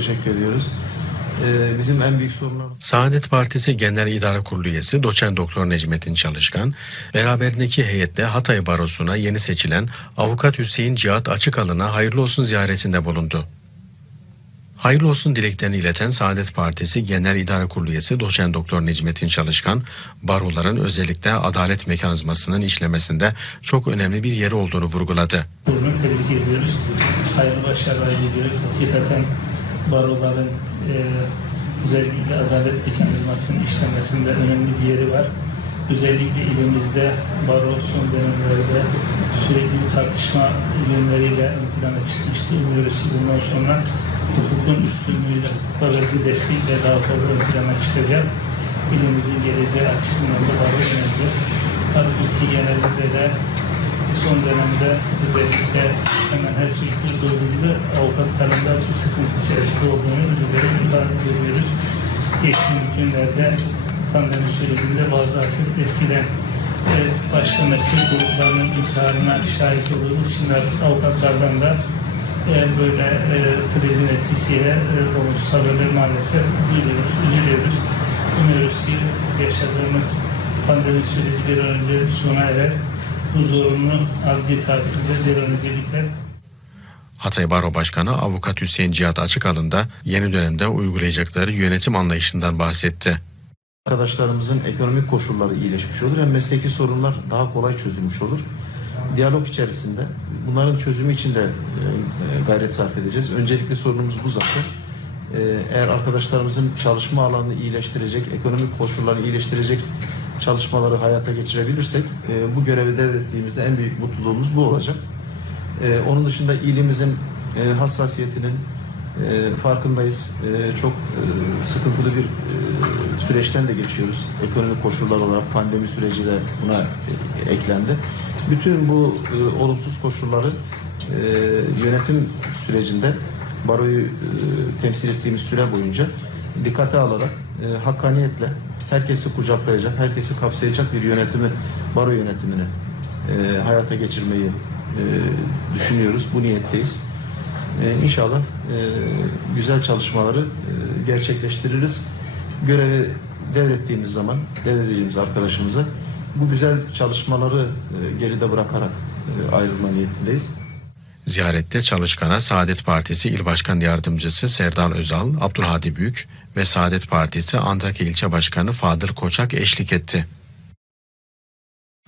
teşekkür ediyoruz. Ee, bizim en büyük sorunlarımız Saadet Partisi Genel İdare Kurulu üyesi Doçent Doktor Necmettin Çalışkan, beraberindeki heyette Hatay Barosu'na yeni seçilen Avukat Hüseyin Cihat Açıkalın'a hayırlı olsun ziyaretinde bulundu. Hayırlı olsun dileklerini ileten Saadet Partisi Genel İdare Kurulu üyesi Doçent Doktor Necmettin Çalışkan, baroların özellikle adalet mekanizmasının işlemesinde çok önemli bir yeri olduğunu vurguladı. Kurulu tebrik ediyoruz. Hayırlı başarılar diliyoruz. Hakikaten baroların e, özellikle adalet mekanizmasının işlemesinde önemli bir yeri var. Özellikle ilimizde baro son dönemlerde sürekli bir tartışma yönleriyle ön plana çıkmıştı. Umuyoruz ki bundan sonra hukukun üstünlüğüyle hukuka verdiği destekle daha fazla ön plana çıkacak. İlimizin geleceği açısından da baro önemli. Tabii ki genelde de son dönemde özellikle hemen her sektör olduğu gibi avukatlarında bir sıkıntı içerisinde olduğunu ifade ediyoruz. Geçtiğimiz günlerde pandemi sürecinde bazı artık eskiden e, başka meslek gruplarının intiharına şahit olduğumuz için artık avukatlardan da e, böyle e, krizin etkisiyle e, olumsuz haberleri maalesef duyuyoruz, üzülüyoruz. Umuyoruz ki yaşadığımız pandemi süreci bir an önce sona erer bu zorunlu adli tatilde biter. Hatay Baro Başkanı Avukat Hüseyin Cihat Açıkalın da yeni dönemde uygulayacakları yönetim anlayışından bahsetti. arkadaşlarımızın ekonomik koşulları iyileşmiş olur. Hem mesleki sorunlar daha kolay çözülmüş olur. Diyalog içerisinde bunların çözümü için de e, e, gayret sarf edeceğiz. Öncelikli sorunumuz bu zaten. E, Eğer arkadaşlarımızın çalışma alanını iyileştirecek, ekonomik koşullarını iyileştirecek çalışmaları hayata geçirebilirsek e, bu görevi devrettiğimizde en büyük mutluluğumuz bu olacak. E, Onun dışında ilimizin e, hassasiyetinin e, farkındayız. E, çok e, sıkıntılı bir e, süreçten de geçiyoruz. Ekonomik koşullar olarak pandemi süreci de buna e, eklendi. Bütün bu e, olumsuz koşulları e, yönetim sürecinde baroyu e, temsil ettiğimiz süre boyunca dikkate alarak e, hakkaniyetle herkesi kucaklayacak, herkesi kapsayacak bir yönetimi, baro yönetimini e, hayata geçirmeyi e, düşünüyoruz. Bu niyetteyiz. E, inşallah e, güzel çalışmaları e, gerçekleştiririz. Görevi devrettiğimiz zaman, devredeceğimiz arkadaşımıza bu güzel çalışmaları e, geride bırakarak e, ayrılma niyetindeyiz. Ziyarette Çalışkan'a Saadet Partisi İl Başkan Yardımcısı Serdar Özal, Abdülhadi Büyük ve Saadet Partisi Antakya İlçe Başkanı Fadıl Koçak eşlik etti.